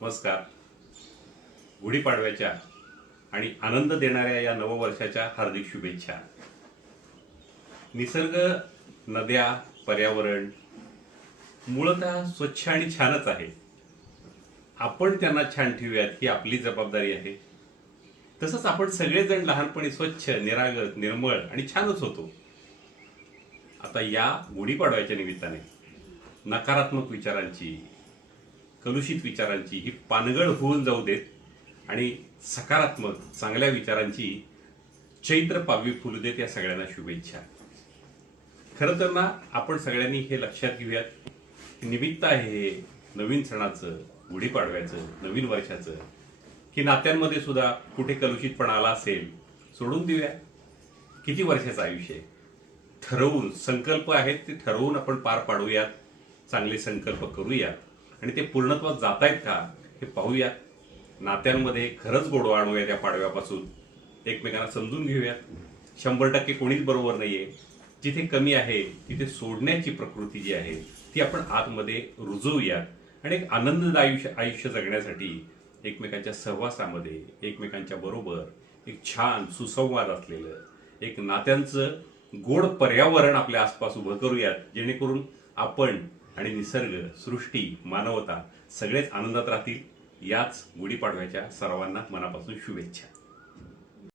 नमस्कार. गुढीपाडव्याच्या आणि आनंद देणाऱ्या या नववर्षाच्या हार्दिक शुभेच्छा. निसर्ग, नद्या, पर्यावरण मूळतः स्वच्छ आणि छानच आहे. आपण त्यांना छान ठेवूयात ही आपली जबाबदारी आहे. तसंच आपण सगळेजण लहानपणी स्वच्छ, निरागस, निर्मळ आणि छानच होतो. आता या गुढीपाडव्याच्या निमित्ताने नकारात्मक विचारांची, कलुषित विचारांची ही पानगळ होऊन जाऊ देत आणि सकारात्मक चांगल्या विचारांची चैत्र पालवी फुलू देत या सगळ्यांना शुभेच्छा. खरं तर ना, आपण सगळ्यांनी हे लक्षात घेऊयात की निमित्त आहे हे नवीन सणाचं, गुढीपाडव्याचं, नवीन वर्षाचं, की नात्यांमध्ये सुद्धा कुठे कलुषितपणा आला असेल सोडून देऊया. किती वर्षाचं आयुष्य आहे, ठरवून संकल्प आहेत ते ठरवून आपण पार पाडूयात. चांगले संकल्प करूयात आणि ते पूर्णत्वात जात आहेत का हे पाहूयात. नात्यांमध्ये खरंच गोडवा आणूया त्या पाडव्यापासून. एकमेकांना समजून घेऊयात. 100% कोणीच बरोबर नाहीये. जिथे कमी आहे तिथे सोडण्याची प्रकृती जी आहे ती आपण आतमध्ये रुजवूयात आणि एक आनंददायी आयुष्य जगण्यासाठी एकमेकांच्या सहवासामध्ये, एकमेकांच्या बरोबर एक छान सुसंवाद असलेलं एक नात्यांचं गोड पर्यावरण आपल्या आसपास उभं करूयात, जेणेकरून आपण आणि निसर्ग, सृष्टी, मानवता सगळेच आनंदात राहतील. याच गुढीपाडव्याच्या सर्वांना मनापासून शुभेच्छा.